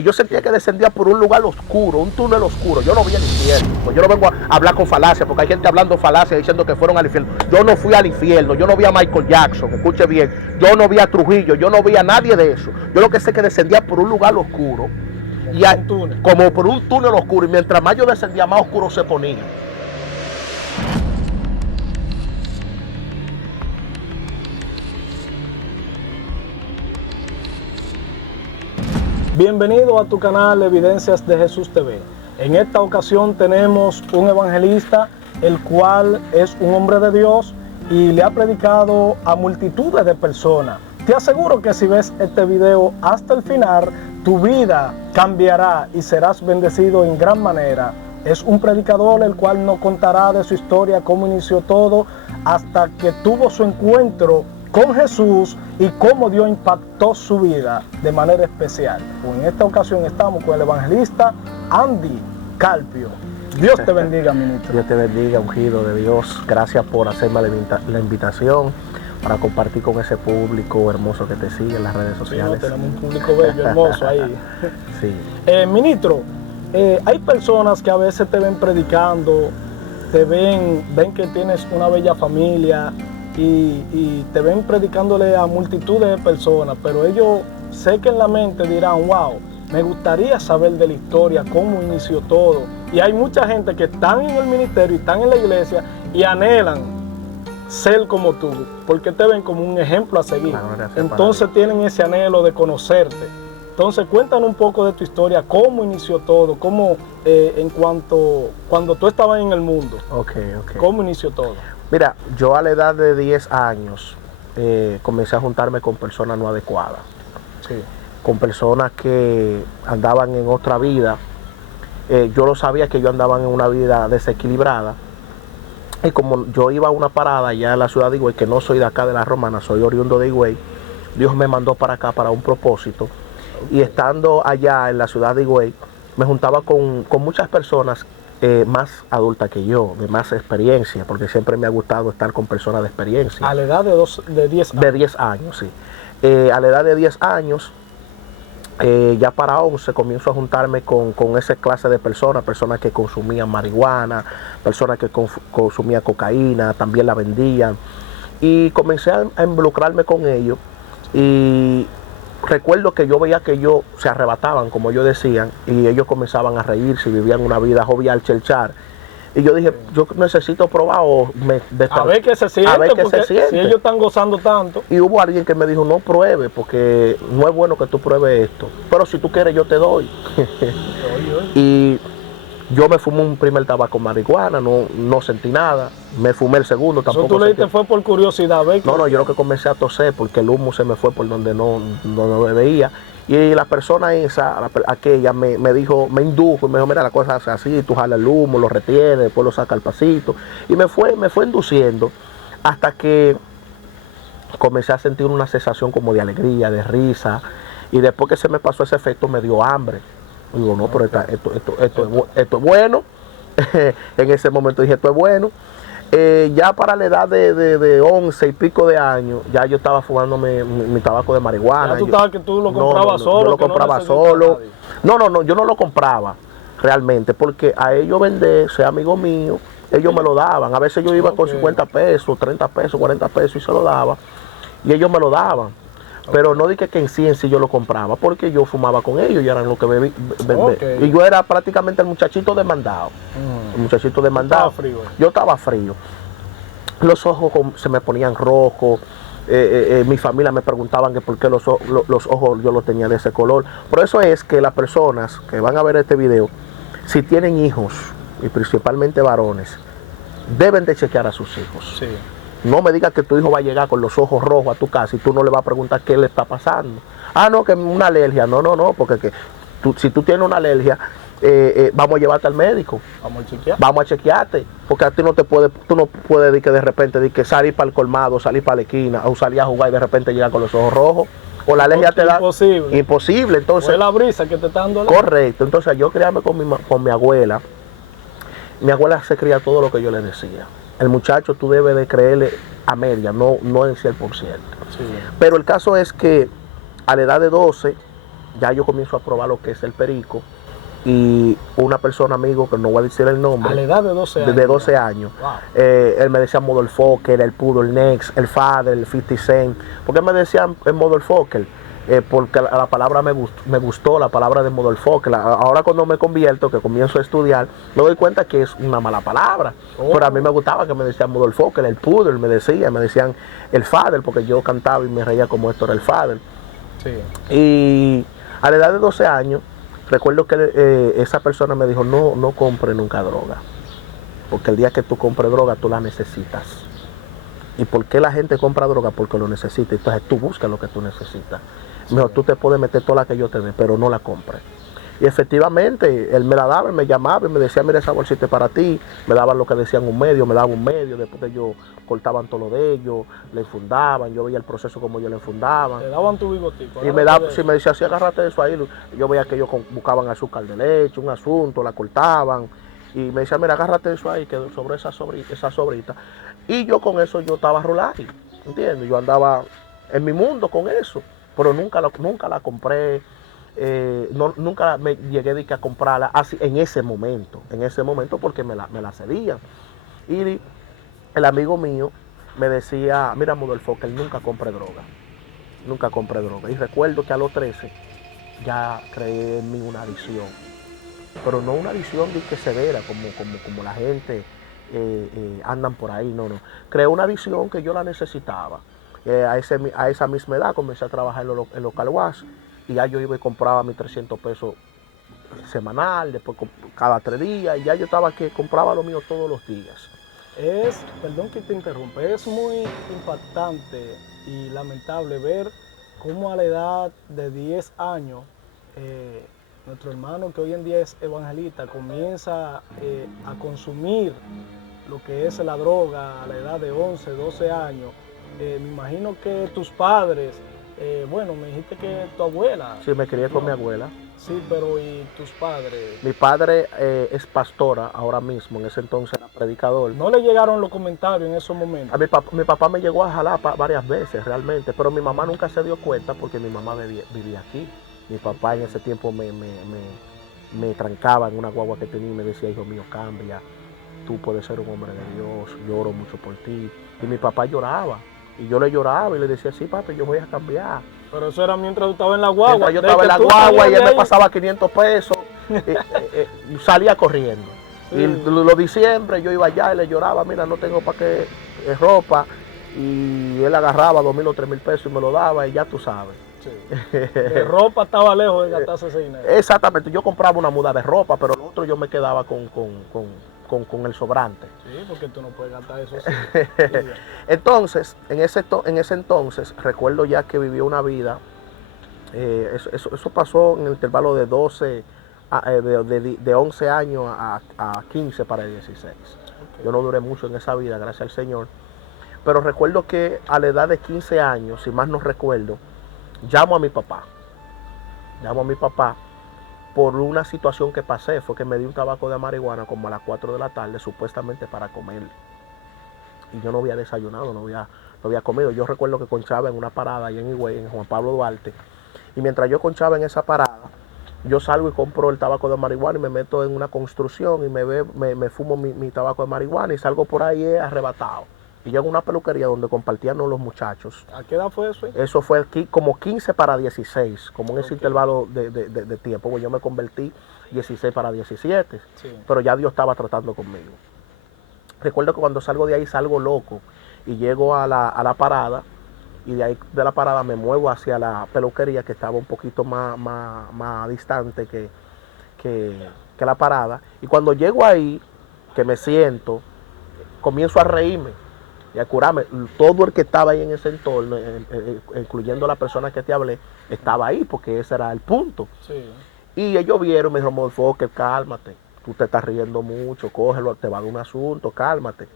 Y yo sentía que descendía por un lugar oscuro, un túnel oscuro. Yo no vi el infierno. Pues yo no vengo a hablar con falacia, porque hay gente hablando falacia diciendo que fueron al infierno. Yo no fui al infierno, yo no vi a Michael Jackson, escuche bien. Yo no vi a Trujillo, yo no vi a nadie de eso. Yo lo que sé es que descendía por un lugar oscuro. Y como por un túnel oscuro. Y mientras más yo descendía, más oscuro se ponía. Bienvenido a tu canal Evidencias de Jesús TV. En esta ocasión tenemos un evangelista, el cual es un hombre de Dios y le ha predicado a multitudes de personas. Te aseguro que si ves este video hasta el final, tu vida cambiará y serás bendecido en gran manera. Es un predicador el cual nos contará de su historia, cómo inició todo, hasta que tuvo su encuentro con Jesús y cómo Dios impactó su vida de manera especial. En esta ocasión estamos con el evangelista Andy Carpio. Dios te bendiga, ministro. Dios te bendiga, ungido de Dios. Gracias por hacerme la invitación para compartir con ese público hermoso que te sigue en las redes sociales. Sí, tenemos un público bello, hermoso ahí. Sí. Ministro, hay personas que a veces te ven predicando, te ven que tienes una bella familia, y te ven predicándole a multitudes de personas, pero ellos sé que en la mente dirán, wow, me gustaría saber de la historia, cómo inició todo. Y hay mucha gente que están en el ministerio y están en la iglesia y anhelan ser como tú, porque te ven como un ejemplo a seguir. Entonces tienen ese anhelo de conocerte. Entonces cuéntanos un poco de tu historia, cómo inició todo, cómo cuando tú estabas en el mundo, cómo inició todo. Mira, yo a la edad de 10 años comencé a juntarme con personas no adecuadas, con personas que andaban en otra vida. Yo lo sabía que yo andaba en una vida desequilibrada, y como yo iba a una parada allá en la ciudad de Higüey, que no soy de acá de La Romana, soy oriundo de Higüey, Dios me mandó para acá para un propósito, y estando allá en la ciudad de Higüey, me juntaba con muchas personas más adulta que yo, de más experiencia, porque siempre me ha gustado estar con personas de experiencia. ¿A la edad de 10 años? De 10 años, sí. A la edad de 10 años, ya para 11, comienzo a juntarme con esa clase de personas que consumían marihuana, personas que consumían cocaína, también la vendían. Y comencé a involucrarme con ellos, y recuerdo que yo veía que ellos se arrebataban, como ellos decían, y ellos comenzaban a reírse y vivían una vida jovial, chelchar. Y yo dije, yo necesito probar a ver qué se siente, si ellos están gozando tanto. Y hubo alguien que me dijo, no pruebe, porque no es bueno que tú pruebes esto, pero si tú quieres yo te doy. Y yo me fumé un primer tabaco marihuana, no sentí nada. Me fumé el segundo, tampoco. ¿Eso tú le diste fue por curiosidad? No, yo lo que comencé a toser porque el humo se me fue por donde no me veía. Y la persona esa, aquella, me dijo, me indujo y me dijo, mira, la cosa es así, tú jalas el humo, lo retienes, después lo sacas al pasito. Y me fue induciendo hasta que comencé a sentir una sensación como de alegría, de risa. Y después que se me pasó ese efecto, me dio hambre. Y digo, no, pero esto es bueno. En ese momento dije, esto es bueno. Ya para la edad de 11 y pico de años, ya yo estaba fumándome mi tabaco de marihuana. ¿Ya tú estabas que tú lo comprabas solo? Yo lo compraba solo. No, yo no lo compraba realmente, porque a ellos vender, ser amigo mío, ellos me lo daban. A veces yo iba con 50 pesos, 30 pesos, 40 pesos y se lo daba. Y ellos me lo daban. Pero no dije que en sí yo lo compraba, porque yo fumaba con ellos y eran lo que bebí. Y yo era prácticamente el muchachito demandado. El muchachito demandado. Yo estaba frío. Los ojos se me ponían rojos. Mi familia me preguntaban que por qué los ojos yo los tenía de ese color. Por eso es que las personas que van a ver este video, si tienen hijos, y principalmente varones, deben de chequear a sus hijos. Sí. No me digas que tu hijo va a llegar con los ojos rojos a tu casa y tú no le vas a preguntar qué le está pasando. Ah, no, que una alergia. No, porque si tú tienes una alergia, vamos a llevarte al médico. Vamos a chequearte. Porque a ti tú no puedes decir que de repente que salir para el colmado, salir para la esquina, o salir a jugar y de repente llegar con los ojos rojos. O la alergia te da. Imposible. Entonces, es la brisa que te está dando. Correcto. Entonces yo criarme con mi abuela. Mi abuela se cría todo lo que yo le decía. El muchacho tú debes de creerle a media, no en 100%. Sí. Pero el caso es que a la edad de 12 ya yo comienzo a probar lo que es el perico. Y una persona, amigo, que no voy a decir el nombre, A la edad de 12 años. de 12 años, Wow. Él me decía Model Fokker, el Poodle, el Next, el Father, el 50 Cent. ¿Por qué me decían el Model Fokker? Porque la palabra me gustó, la palabra de Model Fokker. Ahora cuando me convierto, que comienzo a estudiar, me doy cuenta que es una mala palabra. Oh. Pero a mí me gustaba que me decían Model Fokker, el Poodle, me decían el Father, porque yo cantaba y me reía como esto era el Father. Sí. Y a la edad de 12 años, recuerdo que esa persona me dijo, no compre nunca droga, porque el día que tú compres droga, tú la necesitas. ¿Y por qué la gente compra droga? Porque lo necesita. Entonces tú buscas lo que tú necesitas. Sí. Mejor tú te puedes meter toda la que yo te dé, pero no la compres. Y efectivamente, él me la daba, él me llamaba y me decía, mira, esa bolsita es para ti. Me daban lo que decían un medio, me daban un medio. Después de ellos cortaban todo lo de ellos, le enfundaban. Yo veía el proceso como ellos le enfundaban. Te daban tu bigotico. Y si me decía, así agárrate eso ahí, yo veía que ellos buscaban azúcar de leche, un asunto, la cortaban. Y me decía, mira, agárrate eso ahí, que sobre esa sobrita. Y yo con eso yo estaba rolando, ¿entiendes? Yo andaba en mi mundo con eso, pero nunca la compré. Nunca me llegué a comprarla así en ese momento porque me la cedían. Y el amigo mío me decía, mira, Model Fokker, nunca compré droga. Y recuerdo que a los 13 ya creé en mí una adicción, pero no una adicción de que severa como la gente andan por ahí, no. Creé una adicción que yo la necesitaba. A esa misma edad comencé a trabajar en los car wash, y ya yo iba y compraba mis 300 pesos semanal, después cada 3 días, y ya yo estaba que compraba lo mío todos los días. Perdón que te interrumpa, es muy impactante y lamentable ver cómo a la edad de 10 años nuestro hermano, que hoy en día es evangelista, comienza a consumir lo que es la droga a la edad de 11, 12 años. Me imagino que tus padres, bueno, me dijiste que tu abuela. Sí, me crié con mi abuela. Sí, pero ¿y tus padres? Mi padre es pastora ahora mismo, en ese entonces era predicador. ¿No le llegaron los comentarios en esos momentos? Mi papá me llegó a jalar varias veces realmente, pero mi mamá nunca se dio cuenta porque mi mamá vivía aquí. Mi papá en ese tiempo me trancaba en una guagua que tenía y me decía, hijo mío, cambia, tú puedes ser un hombre de Dios, lloro mucho por ti. Y mi papá lloraba, y yo le lloraba y le decía, sí, papi, yo voy a cambiar. Pero eso era mientras tú estabas en la guagua. Mientras yo estaba en la guagua y él me pasaba 500 pesos, salía corriendo. Sí. Y los diciembre yo iba allá y le lloraba, mira, no tengo para qué ropa. Y él agarraba 2,000 o 3,000 pesos y me lo daba, y ya tú sabes. Sí. De ropa estaba lejos de gastarse ese dinero. Exactamente, yo compraba una muda de ropa, pero lo otro yo me quedaba con el sobrante. Sí, porque tú no puedes gastar eso así. Entonces, en ese entonces, recuerdo ya que viví una vida, eso pasó en el intervalo de 11 años a 15 para 16. Okay. Yo no duré mucho en esa vida, gracias al Señor. Pero recuerdo que a la edad de 15 años, si más no recuerdo, llamo a mi papá por una situación que pasé. Fue que me di un tabaco de marihuana como a las 4 de la tarde, supuestamente para comer. Y yo no había desayunado, no había comido. Yo recuerdo que conchaba en una parada ahí en Higüey, en Juan Pablo Duarte. Y mientras yo conchaba en esa parada, yo salgo y compro el tabaco de marihuana y me meto en una construcción y me fumo mi tabaco de marihuana y salgo por ahí arrebatado. Y yo en una peluquería donde compartían los muchachos. ¿A qué edad fue eso? Eso fue aquí como 15 para 16, como en ese intervalo de tiempo. Pues yo me convertí 16 para 17, sí. Pero ya Dios estaba tratando conmigo. Recuerdo que cuando salgo de ahí salgo loco y llego a la parada, y de ahí de la parada me muevo hacia la peluquería que estaba un poquito más distante que la parada. Y cuando llego ahí, que me siento, comienzo a reírme y a curarme. Todo el que estaba ahí en ese entorno, incluyendo la persona que te hablé, estaba ahí porque ese era el punto. Sí. Y ellos vieron, me dijeron, Model Fokker, cálmate, tú te estás riendo mucho, cógelo, te va a dar un asunto, cálmate.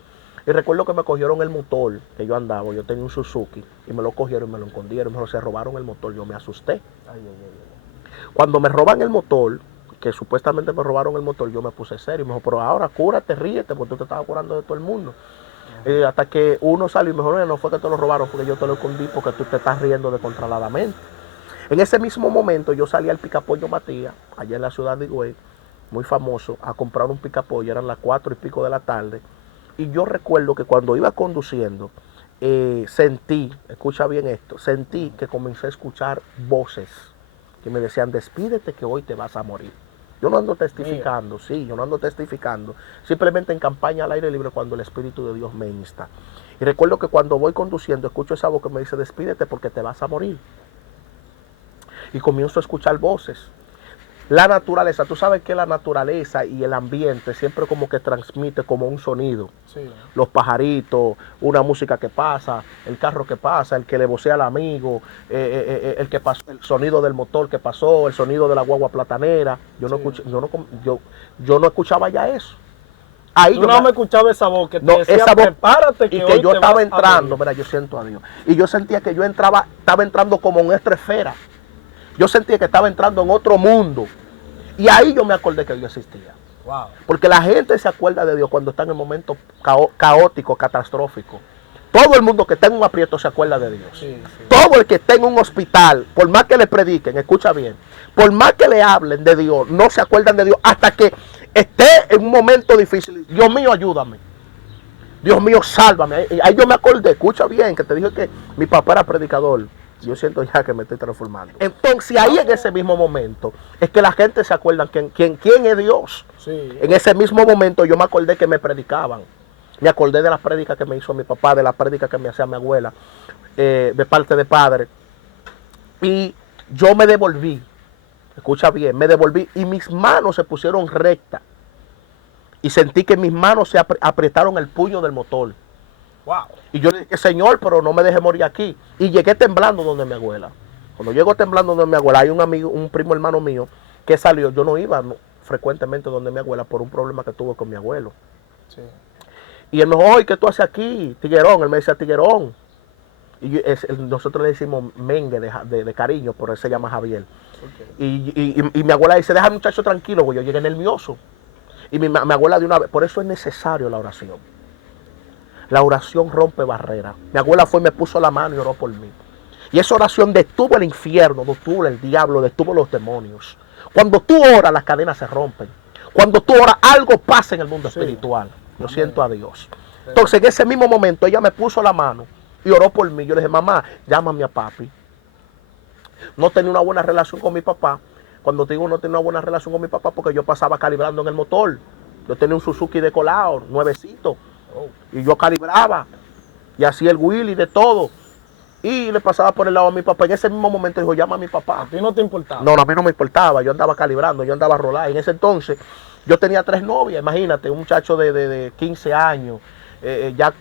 Y recuerdo que me cogieron el motor que yo andaba, yo tenía un Suzuki, y me lo cogieron y me lo escondieron, me se robaron el motor, yo me asusté. Cuando me roban el motor, que supuestamente me robaron el motor, yo me puse serio, me dijo, pero ahora cúrate, ríete, porque tú te estabas curando de todo el mundo. Hasta que uno salió y me dijo, no fue que te lo robaron, porque yo te lo escondí, porque tú te estás riendo descontroladamente. En ese mismo momento yo salí al Picapollo Matías, allá en la ciudad de Higüey, muy famoso, a comprar un picapollo, eran las 4:00 de la tarde. Y yo recuerdo que cuando iba conduciendo, sentí, escucha bien esto, sentí que comencé a escuchar voces que me decían, despídete que hoy te vas a morir. Yo no ando testificando, sí, yo no ando testificando, simplemente en campaña al aire libre cuando el Espíritu de Dios me insta. Y recuerdo que cuando voy conduciendo, escucho esa voz que me dice, despídete porque te vas a morir. Y comienzo a escuchar voces. La naturaleza, tú sabes que la naturaleza y el ambiente siempre como que transmite como un sonido. Sí. Los pajaritos, una música que pasa, el carro que pasa, el que le vocea al amigo, el que pasó, el sonido del motor que pasó, el sonido de la guagua platanera. Yo no, Sí. yo no escuchaba ya eso. Ahí Tú yo no me escuchabas esa voz que te no, decía, esa voz, prepárate y que que hoy yo te estaba vas a entrando, morir. mira, yo siento a Dios. Y yo sentía que yo estaba entrando como en otra esfera. Yo sentía que estaba entrando en otro mundo. Y ahí yo me acordé que Dios existía. Wow. Porque la gente se acuerda de Dios cuando está en el momento caótico, catastrófico. Todo el mundo que está en un aprieto se acuerda de Dios. Sí, sí. Todo el que está en un hospital, por más que le prediquen, escucha bien, por más que le hablen de Dios, no se acuerdan de Dios hasta que esté en un momento difícil. Dios mío, ayúdame. Dios mío, sálvame. Ahí yo me acordé, escucha bien, que te dije que mi papá era predicador. Yo siento ya que me estoy transformando. Entonces ahí en ese mismo momento es que la gente se acuerda quién es Dios. Sí. En ese mismo momento yo me acordé que me predicaban. Me acordé de las prédicas que me hizo mi papá, de las prédicas que me hacía mi abuela, de parte de padre. Y yo me devolví, escucha bien, me devolví y mis manos se pusieron rectas. Y sentí que mis manos se apretaron el puño del motor. Wow. Y yo le dije, Señor, pero no me deje morir aquí. Y llegué temblando donde mi abuela. Cuando llego temblando donde mi abuela, hay un amigo, un primo hermano mío, que salió. Yo no iba frecuentemente donde mi abuela por un problema que tuve con mi abuelo. Sí. Y él me dijo, oye, ¿qué tú haces aquí, Tiguerón? Él me decía, Tiguerón. Y nosotros le decimos Mengue de cariño, pero él se llama Javier. Okay. Y mi abuela dice, deja al muchacho tranquilo, porque yo llegué nervioso. Y mi abuela de una vez, por eso es necesario la oración. La oración rompe barreras. Mi abuela fue y me puso la mano y oró por mí. Y esa oración detuvo el infierno, detuvo el diablo, detuvo los demonios. Cuando tú oras, las cadenas se rompen. Cuando tú oras, algo pasa en el mundo espiritual. Yo siento a Dios. Entonces, en ese mismo momento, ella me puso la mano y oró por mí. Yo le dije, mamá, llámame a papi. No tenía una buena relación con mi papá. Cuando te digo no tenía una buena relación con mi papá, porque yo pasaba calibrando en el motor. Yo tenía un Suzuki decolado, nuevecito. Y yo calibraba. Y hacía el wheelie de todo. Y le pasaba por el lado a mi papá. En ese mismo momento dijo, llama a mi papá. ¿A ti no te importaba? No, a mí no me importaba. Yo andaba calibrando, yo andaba rolando. En ese entonces yo tenía 3 novias. Imagínate, un muchacho de 15 años, ya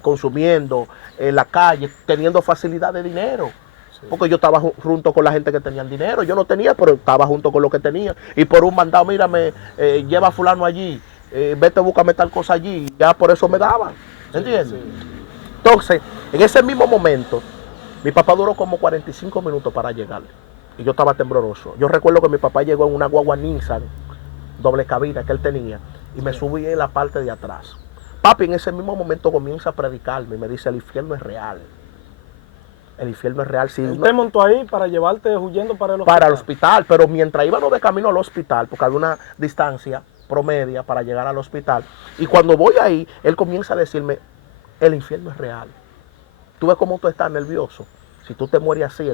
consumiendo en la calle, teniendo facilidad de dinero. Porque yo estaba junto con la gente que tenían dinero. Yo no tenía, pero estaba junto con lo que tenía. Y por un mandado, mírame, lleva a fulano allí, vete, búscame tal cosa allí. Ya por eso me daban. ¿Entiendes? Sí. Entonces, en ese mismo momento, mi papá duró como 45 minutos para llegar. Y yo estaba tembloroso. Yo recuerdo que mi papá llegó en una guagua Nissan, doble cabina que él tenía, y me subí en la parte de atrás. Papi en ese mismo momento comienza a predicarme y me dice, el infierno es real. El infierno es real. Si él te montó ahí para llevarte huyendo para el hospital. Para el hospital, pero mientras íbamos de camino al hospital, porque había una distancia promedia para llegar al hospital, y cuando voy ahí, él comienza a decirme, el infierno es real. Tú ves cómo tú estás nervioso. Si tú te mueres así,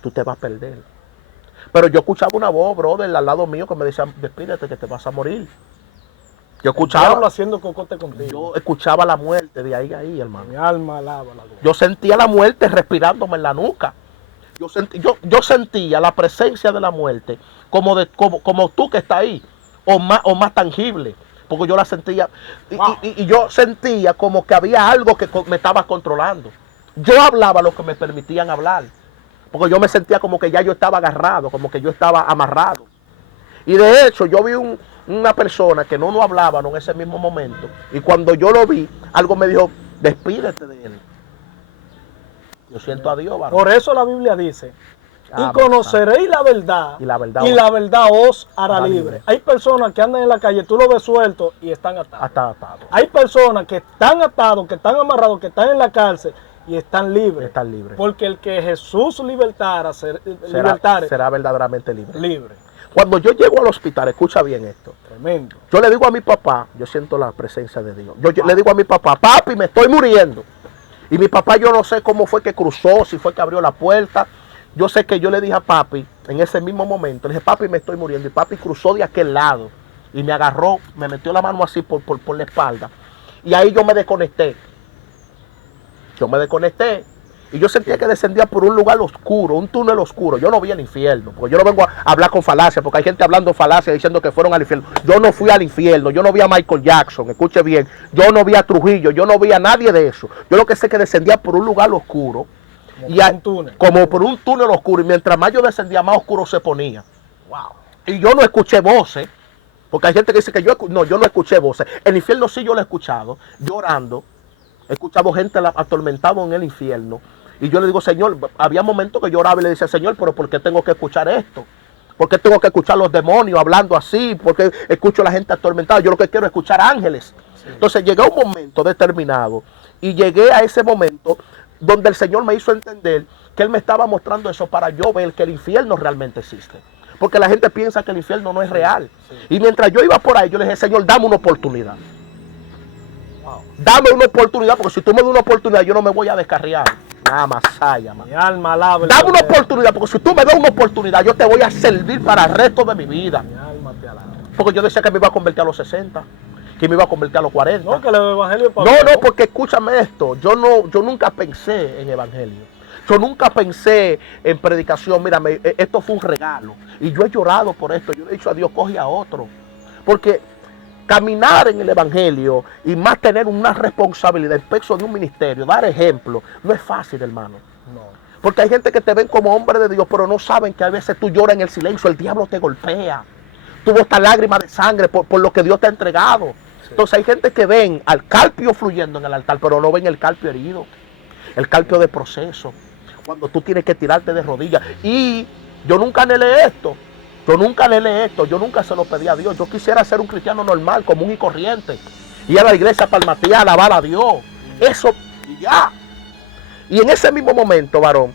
tú te vas a perder. Pero yo escuchaba una voz, brother, al lado mío que me decía, despídete que te vas a morir. Yo escuchaba haciendo cocote contigo. Yo escuchaba la muerte de ahí a ahí, hermano. Mi alma alaba la gloria. Yo sentía la muerte respirándome en la nuca. Yo sentía la presencia de la muerte como tú que estás ahí, o más tangible. Porque yo la sentía, Wow. y yo sentía como que había algo que me estaba controlando. Yo hablaba lo que me permitían hablar. Porque yo me sentía como que ya yo estaba agarrado, como que yo estaba amarrado. Y de hecho, yo vi una persona que no hablaba en ese mismo momento. Y cuando yo lo vi, algo me dijo, despídete de él. Yo siento a Dios, varón. Por eso la Biblia dice, y conoceréis la verdad, y la verdad os hará libre. Hay personas que andan en la calle, tú lo ves suelto y están atados. Atado. Hay personas que están atados, que están amarrados, que están en la cárcel y están libres. Están libres. Porque el que Jesús libertara, será verdaderamente libre. libre. Cuando yo llego al hospital, escucha bien esto. Tremendo. Yo le digo a mi papá, yo siento la presencia de Dios. Yo le digo a mi papá, papi, me estoy muriendo. Y mi papá, yo no sé cómo fue que cruzó, si fue que abrió la puerta. Yo sé que yo le dije a papi, en ese mismo momento, le dije, papi, me estoy muriendo. Y papi cruzó de aquel lado y me agarró, me metió la mano así por la espalda. Y ahí yo me desconecté. Y yo sentía que descendía por un lugar oscuro, un túnel oscuro. Yo no vi el infierno, porque yo no vengo a hablar con falacia, porque hay gente hablando falacia diciendo que fueron al infierno. Yo no fui al infierno, yo no vi a Michael Jackson, escuche bien. Yo no vi a Trujillo, yo no vi a nadie de eso. Yo lo que sé es que descendía por un lugar oscuro. Como por un túnel oscuro. Y mientras más yo descendía, más oscuro se ponía. Wow. Y yo no escuché voces, porque hay gente que dice que yo no escuché voces. El infierno sí yo lo he escuchado, llorando. He escuchado gente atormentada en el infierno. Y yo le digo, Señor, había momentos que yo oraba y le decía, Señor, pero ¿por qué tengo que escuchar esto? ¿Por qué tengo que escuchar los demonios hablando así? ¿Por qué escucho a la gente atormentada? Yo lo que quiero es escuchar ángeles. Sí. Entonces llegué a un momento determinado y llegué a ese momento donde el Señor me hizo entender que Él me estaba mostrando eso para yo ver que el infierno realmente existe. Porque la gente piensa que el infierno no es real. Sí. Y mientras yo iba por ahí, yo le dije, Señor, dame una oportunidad. Wow. Dame una oportunidad, porque si tú me das una oportunidad, yo no me voy a descarriar. Nada más allá, mi alma alaba. Dame una oportunidad, porque si tú me das una oportunidad, yo te voy a servir para el resto de mi vida. Mi alma te alaba. Porque yo decía que me iba a convertir a los 60, que me iba a convertir a los 40. No, que el evangelio no, porque escúchame esto, yo nunca pensé en evangelio. Yo nunca pensé en predicación. Mírame, esto fue un regalo. Y yo he llorado por esto. Yo le he dicho a Dios, coge a otro. Porque caminar en el evangelio y más tener una responsabilidad, el peso de un ministerio, dar ejemplo, no es fácil, hermano. No. Porque hay gente que te ven como hombre de Dios, pero no saben que a veces tú lloras en el silencio, el diablo te golpea. Tú botas lágrimas de sangre por lo que Dios te ha entregado. Sí. Entonces hay gente que ven al carpio fluyendo en el altar, pero no ven el carpio herido, el carpio de proceso, cuando tú tienes que tirarte de rodillas. Y yo nunca anhelé esto. Yo nunca se lo pedí a Dios. Yo quisiera ser un cristiano normal, común y corriente. Ir a la iglesia para Matías, alabar a Dios. Eso, y ya. Y en ese mismo momento, varón,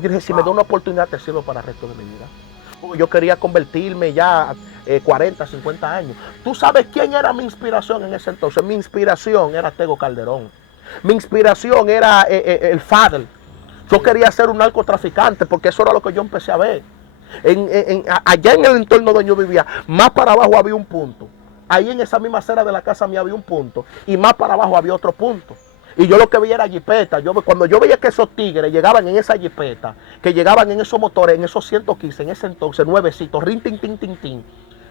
yo dije, si me da una oportunidad, te sirvo para el resto de mi vida. Porque yo quería convertirme ya 40, 50 años. ¿Tú sabes quién era mi inspiración en ese entonces? Mi inspiración era Tego Calderón. Mi inspiración era el Fadel. Yo quería ser un narcotraficante porque eso era lo que yo empecé a ver. Allá en el entorno donde yo vivía, más para abajo había un punto. Ahí en esa misma acera de la casa mía había un punto. Y más para abajo había otro punto. Y yo lo que veía era jipeta. Cuando yo veía que esos tigres llegaban en esa jipeta, que llegaban en esos motores, en esos 115, en ese entonces, nuevecitos, rin, tin, tin, tin, tin.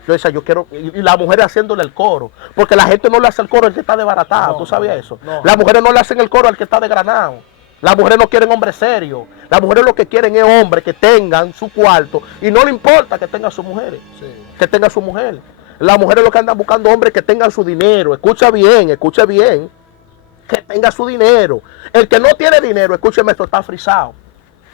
Yo decía, yo quiero, y la mujer haciéndole el coro. Porque la gente no le hace el coro al que está desbaratado. ¿Tú sabías eso? No. Las mujeres no le hacen el coro al que está desgranado. Las mujeres no quieren hombres serios. Las mujeres lo que quieren es hombres que tengan su cuarto. Y no le importa que tengan sus mujeres. Sí. Que tengan su mujer. Las mujeres lo que andan buscando hombres que tengan su dinero. Escucha bien. Que tenga su dinero. El que no tiene dinero, escúcheme, esto está frisado.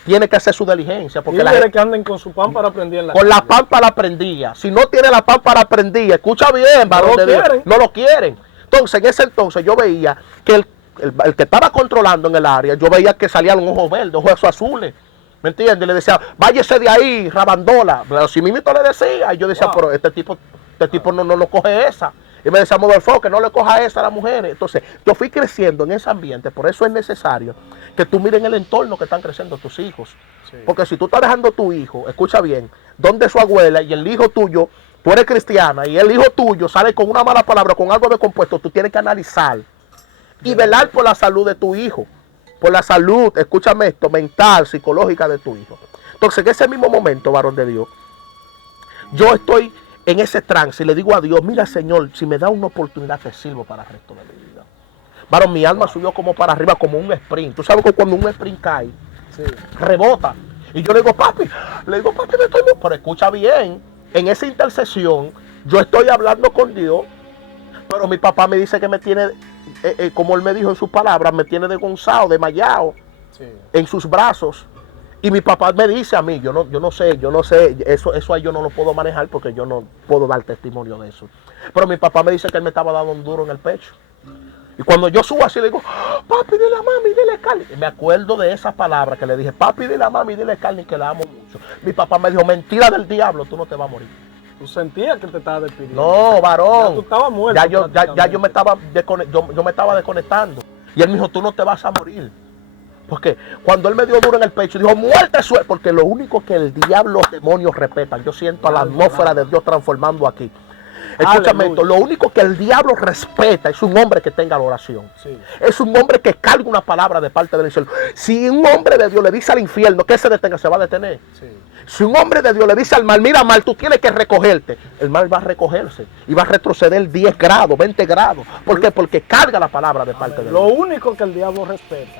Tiene que hacer su diligencia. Porque la gente que anden con su pámpara prendida en la con calle. La pámpara prendida. Si no tiene la pámpara prendida, escucha bien, varón de Dios. No lo quieren. Entonces, en ese entonces yo veía que el que estaba controlando en el área, yo veía que salían ojos verdes, ojos azules, ¿me entiendes? Le decía, váyese de ahí, rabandola. Pero si mismito le decía, y yo decía, pero este tipo no lo coge esa. Y me decía, Modolfo, que no le coja esa a las mujeres. Entonces, yo fui creciendo en ese ambiente, por eso es necesario que tú mires en el entorno que están creciendo tus hijos. Sí. Porque si tú estás dejando a tu hijo, escucha bien, donde su abuela y el hijo tuyo, tú eres cristiana, y el hijo tuyo sale con una mala palabra, con algo de compuesto, tú tienes que analizar y velar por la salud de tu hijo, por la salud, escúchame esto, mental, psicológica de tu hijo. Entonces, en ese mismo momento, varón de Dios, yo estoy en ese trance y le digo a Dios, mira, Señor, si me da una oportunidad te sirvo para el resto de mi vida. Varón, mi alma subió como para arriba, como un sprint. Tú sabes que cuando un sprint cae, sí, rebota. Y yo le digo, papi, me estoy muy... Pero escucha bien, en esa intercesión, yo estoy hablando con Dios, pero mi papá me dice que me tiene... como él me dijo en sus palabras, me tiene desgonzado, desmayado, sí, en sus brazos. Y mi papá me dice a mí, yo no sé, eso ahí yo no lo puedo manejar porque yo no puedo dar testimonio de eso. Pero mi papá me dice que él me estaba dando un duro en el pecho. Y cuando yo subo así le digo, papi, dile a mami, dile a Carly. Y me acuerdo de esas palabras que le dije, papi, dile a mami, dile a Carly que la amo mucho. Mi papá me dijo, mentira del diablo, tú no te vas a morir. Tú sentías que te estaba despidiendo. No, varón. Ya tú estabas muerto. Ya yo me estaba yo me estaba desconectando. Y él me dijo, tú no te vas a morir. Porque cuando él me dio duro en el pecho, dijo, muerte suelta. Porque lo único que el diablo, los demonios respetan, yo siento a la atmósfera de Dios transformando aquí. Escúchame esto, lo único que el diablo respeta es un hombre que tenga la oración. Sí. Es un hombre que cargue una palabra de parte del cielo. Si un hombre de Dios le dice al infierno que se detenga, se va a detener. Sí. Si un hombre de Dios le dice al mal, mira mal, tú tienes que recogerte, el mal va a recogerse y va a retroceder 10 grados, 20 grados. ¿Por qué? Porque carga la palabra de parte de Dios. Lo único que el diablo respeta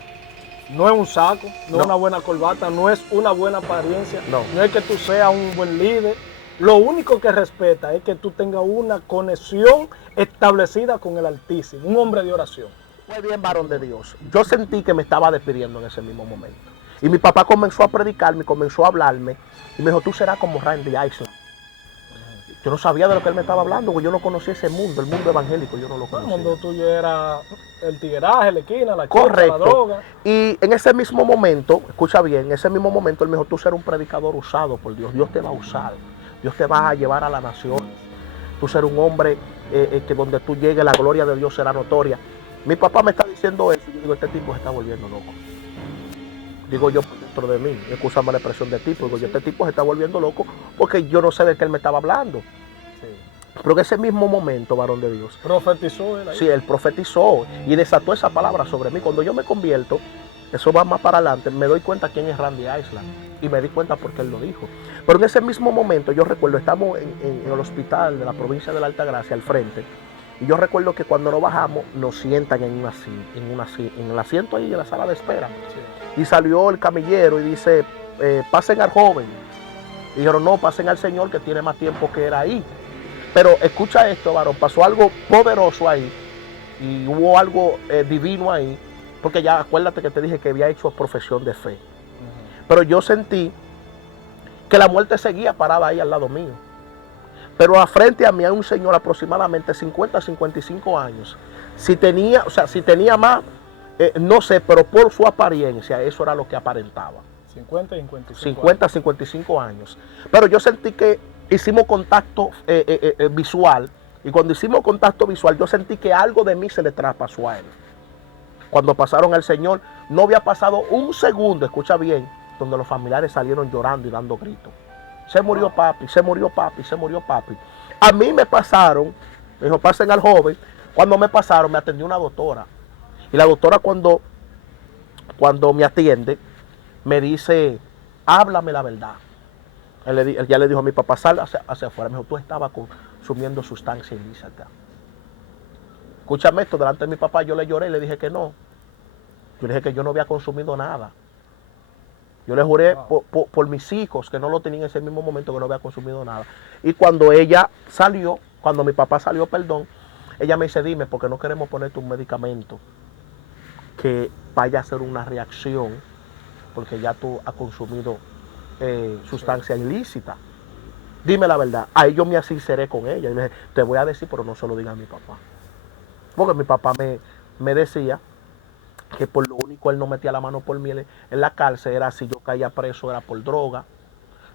no es un saco, no es una buena corbata, no es una buena apariencia, no es que tú seas un buen líder. Lo único que respeta es que tú tengas una conexión establecida con el Altísimo, un hombre de oración. Muy bien, varón de Dios. Yo sentí que me estaba despidiendo en ese mismo momento. Y mi papá comenzó a predicarme, comenzó a hablarme. Y me dijo, tú serás como Randy Island. Yo no sabía de lo que él me estaba hablando, porque yo no conocía ese mundo, el mundo evangélico, yo no lo conocía. El mundo tuyo era el tigueraje, la esquina, la correcto, chica, la droga. Y en ese mismo momento, escucha bien, en ese mismo momento él me dijo, tú serás un predicador usado por Dios. Dios te va a usar. Dios te va a llevar a la nación. Tú serás un hombre que donde tú llegues la gloria de Dios será notoria. Mi papá me está diciendo eso. Yo digo, este tipo se está volviendo loco. Digo yo dentro de mí, excúsame la expresión de tipo. Digo yo, este tipo se está volviendo loco porque yo no sé de qué él me estaba hablando. Sí. Pero en ese mismo momento, varón de Dios. Profetizó él ahí. Sí, él profetizó y desató esa palabra sobre mí. Cuando yo me convierto, eso va más para adelante, me doy cuenta quién es Randy Island. Y me di cuenta porque él lo dijo. Pero en ese mismo momento, yo recuerdo, estamos en el hospital de la provincia de la Altagracia, al frente. Y yo recuerdo que cuando nos bajamos, nos sientan en el asiento ahí en la sala de espera. Sí. Y salió el camillero y dice, pasen al joven. Y dijeron, no, pasen al señor que tiene más tiempo que era ahí. Pero escucha esto, varón, pasó algo poderoso ahí. Y hubo algo divino ahí. Porque ya acuérdate que te dije que había hecho profesión de fe. Pero yo sentí que la muerte seguía parada ahí al lado mío. Pero a frente a mí hay un señor aproximadamente 50 a 55 años. Si tenía más, no sé, pero por su apariencia, eso era lo que aparentaba. 50 y 55 50 a 55 años. Pero yo sentí que hicimos contacto visual. Y cuando hicimos contacto visual, yo sentí que algo de mí se le traspasó a él. Cuando pasaron al Señor, no había pasado un segundo, escucha bien, donde los familiares salieron llorando y dando gritos. Se murió papi, se murió papi, se murió papi. A mí me pasaron, me dijo, pasen al joven. Cuando me pasaron, me atendió una doctora. Y la doctora cuando me atiende, me dice, háblame la verdad. Él ya le dijo a mi papá, sal hacia afuera. Me dijo, tú estabas consumiendo sustancia ilícita. Escúchame esto, delante de mi papá yo le lloré y le dije que no. Yo le dije que yo no había consumido nada. Yo le juré por mis hijos que no lo tenía en ese mismo momento, que no había consumido nada. Y cuando ella salió, cuando mi papá salió, perdón, ella me dice, dime, porque no queremos ponerte un medicamento que vaya a hacer una reacción, porque ya tú has consumido sustancia ilícita. Dime la verdad. Ahí yo me sinceré con ella. Y le dije, te voy a decir, pero no se lo diga a mi papá. Porque mi papá me decía que por lo único él no metía la mano por mí en la cárcel era si yo caía preso, era por droga.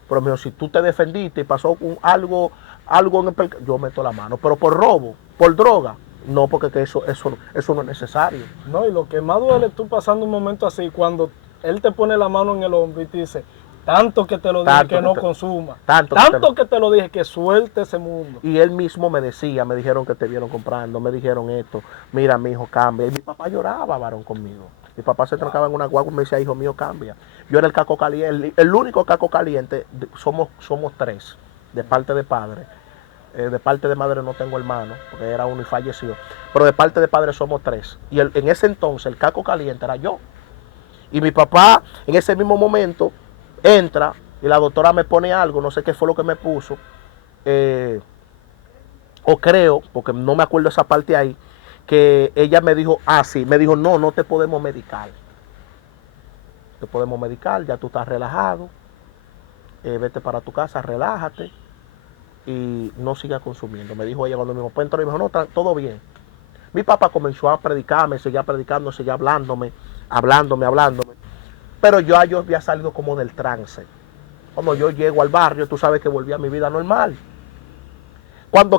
Pero me dijo, si tú te defendiste y pasó algo en el yo meto la mano. Pero por robo, por droga, no, porque que eso no es necesario. No, y lo que más duele tú pasando un momento así, cuando él te pone la mano en el hombro y te dice, tanto que te lo dije que no consuma, tanto que te lo dije que suelte ese mundo. Y él mismo me decía, me dijeron que te vieron comprando, me dijeron esto, mira mi hijo cambia. Y mi papá lloraba, varón, conmigo. Mi papá se trancaba en una guagua y me decía, hijo mío cambia. Yo era el caco caliente, el único caco caliente, somos tres, de parte de padre. De parte de madre no tengo hermano, porque era uno y falleció. Pero de parte de padre somos tres. Y en ese entonces el caco caliente era yo. Y mi papá en ese mismo momento entra y la doctora me pone algo, no sé qué fue lo que me puso, o creo, porque no me acuerdo esa parte ahí, que ella me dijo, sí, me dijo, no te podemos medicar. Te podemos medicar, ya tú estás relajado, vete para tu casa, relájate y no sigas consumiendo. Me dijo ella cuando me dijo, pues entonces me dijo, no, todo bien. Mi papá comenzó a predicarme, seguía predicando, seguía hablándome. Pero yo había salido como del trance. Cuando yo llego al barrio, tú sabes que volví a mi vida normal.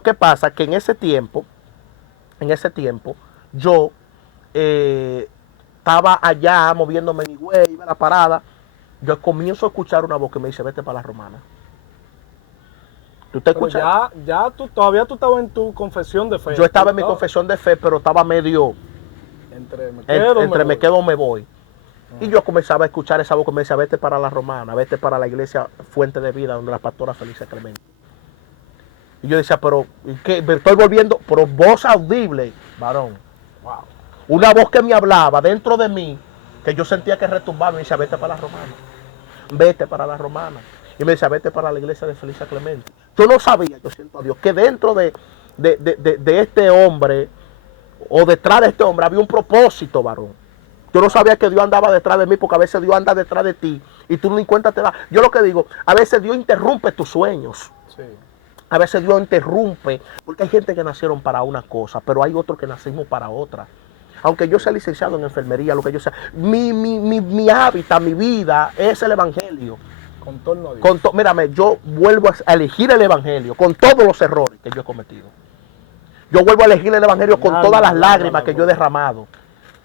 ¿Qué pasa? Que en ese tiempo, yo estaba allá moviéndome mi güey, iba a la parada. Yo comienzo a escuchar una voz que me dice, vete para la Romana. ¿Tú te Pero escuchas? todavía tú estabas en tu confesión de fe. Yo estaba en mi confesión de fe, pero estaba medio entre me quedo o me voy. Y yo comenzaba a escuchar esa voz que me decía, vete para la Romana, vete para la iglesia Fuente de Vida, donde la pastora Felicia Clemente. Y yo decía, pero ¿qué? Me estoy volviendo, pero voz audible, varón. Wow. Una voz que me hablaba dentro de mí, que yo sentía que retumbaba, me decía, vete para la Romana, vete para la Romana. Y me decía, vete para la iglesia de Felicia Clemente. Yo no sabía, yo siento a Dios, que dentro de este hombre, o detrás de este hombre, había un propósito, varón. Yo no sabía que Dios andaba detrás de mí, porque a veces Dios anda detrás de ti y tú ni cuenta te das. Yo lo que digo, a veces Dios interrumpe tus sueños. Sí. A veces Dios interrumpe, porque hay gente que nacieron para una cosa, pero hay otros que nacimos para otra. Aunque yo sea licenciado en enfermería, lo que yo sea, mi hábitat, mi vida es el evangelio. Con torno a Dios. Mírame, yo vuelvo a elegir el evangelio con todos los errores que yo he cometido. Yo vuelvo a elegir el evangelio con todas las lágrimas que yo he derramado.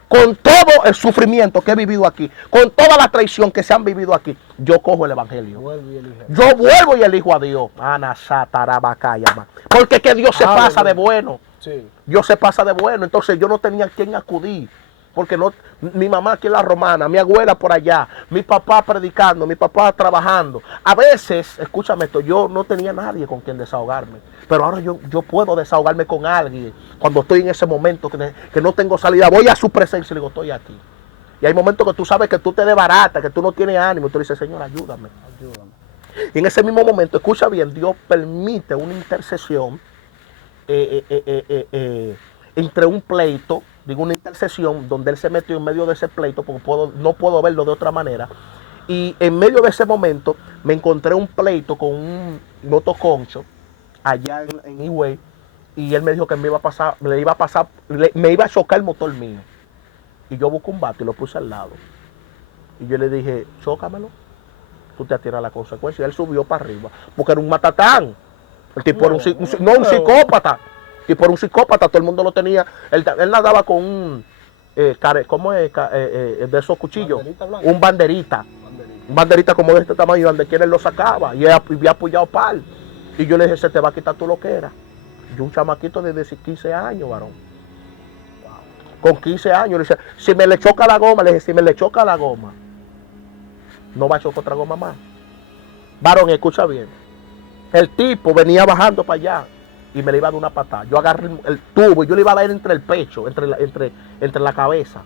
Con todo el sufrimiento que he vivido aquí, con toda la traición que se han vivido aquí, yo cojo el evangelio. Yo vuelvo y elijo a Dios. Porque que Dios se pasa de bueno. Sí. Dios se pasa de bueno. Entonces yo no tenía a quién acudir. Porque no, mi mamá aquí en la Romana, mi abuela por allá, mi papá predicando, mi papá trabajando. A veces, escúchame esto, yo no tenía nadie con quien desahogarme. Pero ahora yo puedo desahogarme con alguien. Cuando estoy en ese momento que no tengo salida, voy a su presencia y le digo, estoy aquí. Y hay momentos que tú sabes que tú te desbaratas, que tú no tienes ánimo. Y tú le dices, Señor, ayúdame. Y en ese mismo momento, escucha bien, Dios permite una intercesión entre un pleito. Digo, una intercesión donde él se metió en medio de ese pleito, porque no puedo verlo de otra manera. Y en medio de ese momento me encontré un pleito con un motoconcho allá en Higüey, y él me dijo que me iba a chocar el motor mío. Y yo busqué un bate y lo puse al lado. Y yo le dije, chócamelo, tú te atiras a la consecuencia. Y él subió para arriba, porque era un matatán. El tipo era un psicópata. Y por un psicópata, todo el mundo lo tenía. Él nadaba con un, ¿cómo es? De esos cuchillos. Un banderita. Un banderita como de este tamaño, donde quiera él lo sacaba. Y había apoyado par. Y yo le dije, se te va a quitar tú lo que era. Yo un chamaquito de 15 años, varón. Con 15 años. Le decía, si me le choca la goma, no va a chocar otra goma más. Varón, escucha bien. El tipo venía bajando para allá y me le iba a dar una patada. Yo agarré el tubo y yo le iba a dar entre el pecho, entre la cabeza.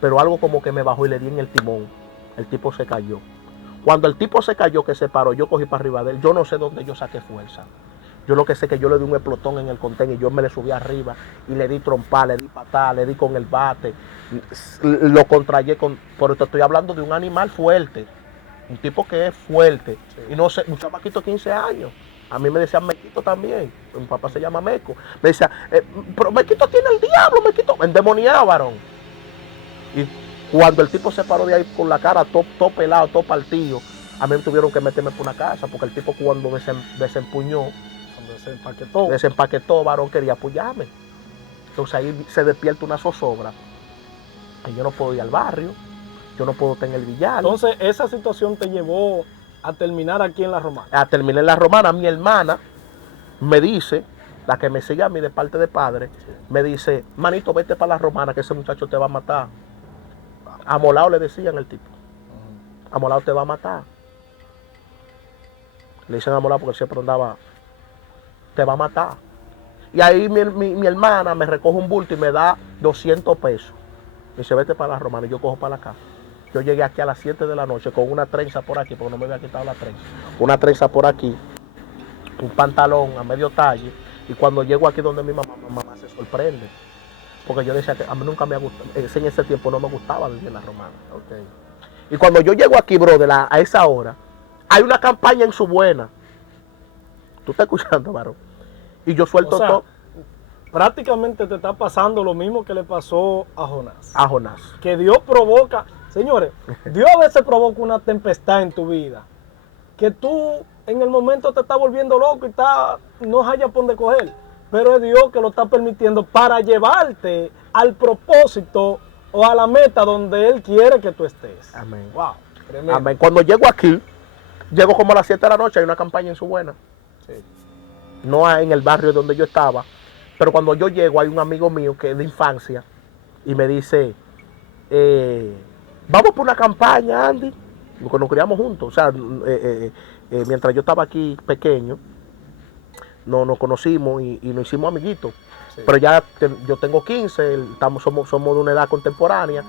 Pero algo como que me bajó y le di en el timón. El tipo se cayó. Cuando el tipo se cayó, que se paró, yo cogí para arriba de él. Yo no sé dónde yo saqué fuerza. Yo lo que sé es que yo le di un explotón en el contén y yo me le subí arriba y le di trompa, le di patada, le di con el bate. Lo contrayé pero te estoy hablando de un animal fuerte. Un tipo que es fuerte. Sí. Y no sé, un chamaquito de 15 años. A mí me decían Mequito también. Mi papá se llama Meco. Me decía, pero Mequito tiene el diablo, Mequito. Endemoniado, varón. Y cuando el tipo se paró de ahí con la cara todo pelado, todo partido, a mí me tuvieron que meterme por una casa, porque el tipo cuando desempuñó, desempaquetó, varón, quería apoyarme. Entonces ahí se despierta una zozobra. Y yo no puedo ir al barrio, yo no puedo tener el billar. Entonces esa situación te llevó a terminar aquí en la Romana. A terminar en la Romana. Mi hermana me dice, la que me sigue a mí de parte de padre, sí, me dice, manito, vete para la Romana, que ese muchacho te va a matar. Amolado le decían el tipo. Amolado te va a matar. Le dicen Amolado porque siempre andaba, te va a matar. Y ahí mi hermana me recoge un bulto y me da 200 pesos. Me dice, vete para la Romana, y yo cojo para la casa. Yo llegué aquí a las 7 de la noche con una trenza por aquí, porque no me había quitado la trenza. Una trenza por aquí, un pantalón a medio talle. Y cuando llego aquí donde mi mamá se sorprende. Porque yo decía que a mí nunca me ha gustado, en ese tiempo no me gustaba vivir en la Romana. Okay. Y cuando yo llego aquí, brother, a esa hora, hay una campaña en Su Buena. ¿Tú estás escuchando, varón? Y yo suelto todo. prácticamente te está pasando lo mismo que le pasó a Jonás. A Jonás. Que Dios provoca, señores, Dios a veces provoca una tempestad en tu vida, que tú en el momento te estás volviendo loco y no hayas por dónde coger, pero es Dios que lo está permitiendo para llevarte al propósito o a la meta donde Él quiere que tú estés. Amén. Wow, tremendo. Amén. Cuando llego aquí, llego como a las 7 de la noche, hay una campaña en Su Buena. Sí. No en el barrio donde yo estaba, pero cuando yo llego hay un amigo mío que es de infancia y me dice, vamos por una campaña, Andy, porque nos criamos juntos, o sea, mientras yo estaba aquí pequeño, nos conocimos y nos hicimos amiguitos, sí. Pero ya yo tengo 15, somos de una edad contemporánea,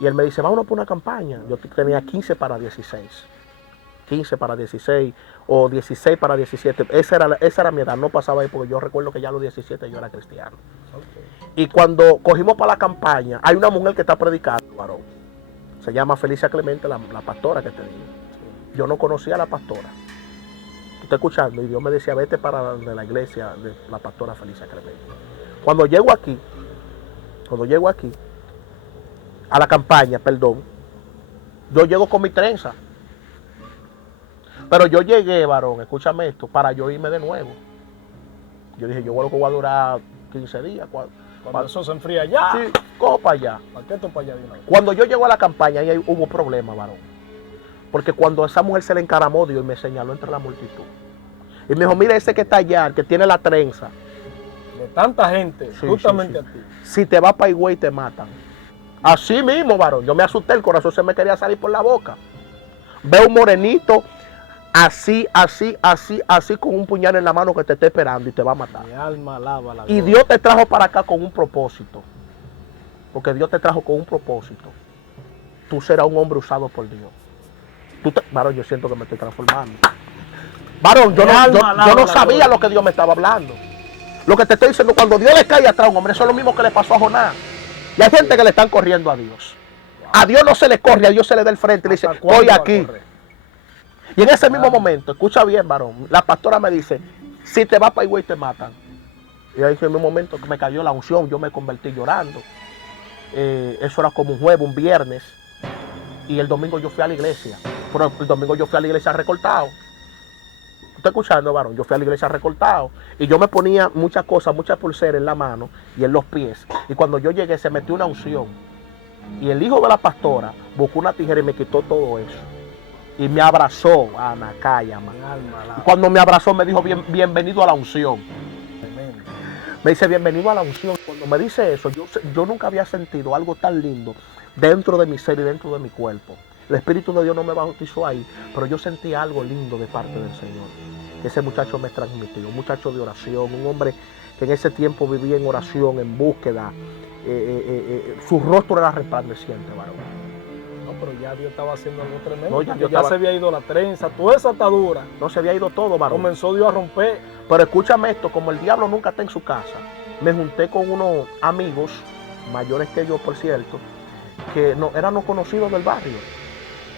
y él me dice, vámonos por una campaña. Yo tenía 15 para 16. 15 para 16 o 16 para 17. Esa era mi edad, no pasaba ahí porque yo recuerdo que ya a los 17 yo era cristiano. Okay. Y cuando cogimos para la campaña, hay una mujer que está predicando, varón. Se llama Felicia Clemente, la pastora que te digo. Sí. Yo no conocía a la pastora. Estoy escuchando y Dios me decía, vete para la iglesia de la pastora Felicia Clemente. Cuando llego aquí, a la campaña, perdón, yo llego con mi trenza. Pero yo llegué, varón, escúchame esto, para yo irme de nuevo. Yo dije, yo creo que voy a durar 15 días. Cuando eso se enfría ya. Sí, cojo para allá. ¿Para qué esto para allá de una vez? Cuando yo llego a la campaña, ahí hubo problemas, varón. Porque cuando a esa mujer se le encaramó Dios y me señaló entre la multitud. Y me dijo, mira ese que está allá, el que tiene la trenza. De tanta gente, sí, justamente sí. A ti. Si te vas para Higüey te matan. Así mismo, varón. Yo me asusté, el corazón se me quería salir por la boca. Veo un morenito así, con un puñal en la mano que te está esperando y te va a matar. Mi alma alaba la y Dios te trajo para acá con un propósito. Porque Dios te trajo con un propósito. Tú serás un hombre usado por Dios. Varón, yo siento que me estoy transformando. Varón, yo no sabía lo que Dios me estaba hablando. Lo que te estoy diciendo, cuando Dios le cae atrás a un hombre, eso es lo mismo que le pasó a Jonás. Y hay gente que le están corriendo a Dios. A Dios no se le corre, a Dios se le da el frente y le dice, estoy aquí. Y en ese mismo momento, escucha bien, varón, la pastora me dice, si te vas para Higüey te matan. Y ahí en un momento que me cayó la unción, yo me convertí llorando. Eso era como un jueves, un viernes. Y el domingo yo fui a la iglesia. Pero el domingo yo fui a la iglesia recortado. ¿Estás escuchando, varón? Yo fui a la iglesia recortado. Y yo me ponía muchas cosas, muchas pulseras en la mano y en los pies. Y cuando yo llegué se metió una unción. Y el hijo de la pastora buscó una tijera y me quitó todo eso. Y me abrazó a Anacaya, man. Y cuando me abrazó me dijo, bienvenido a la unción. Me dice, bienvenido a la unción. Cuando me dice eso, yo nunca había sentido algo tan lindo dentro de mi ser y dentro de mi cuerpo. El Espíritu de Dios no me bautizó ahí, pero yo sentí algo lindo de parte del Señor. Ese muchacho me transmitió, un muchacho de oración, un hombre que en ese tiempo vivía en oración, en búsqueda. Su rostro era resplandeciente, varón. No, pero ya Dios estaba haciendo algo tremendo. No, ya se había ido la trenza, toda esa atadura. No, se había ido todo, varón. Comenzó Dios a romper. Pero escúchame esto, como el diablo nunca está en su casa, me junté con unos amigos, mayores que yo, por cierto, que eran conocidos del barrio.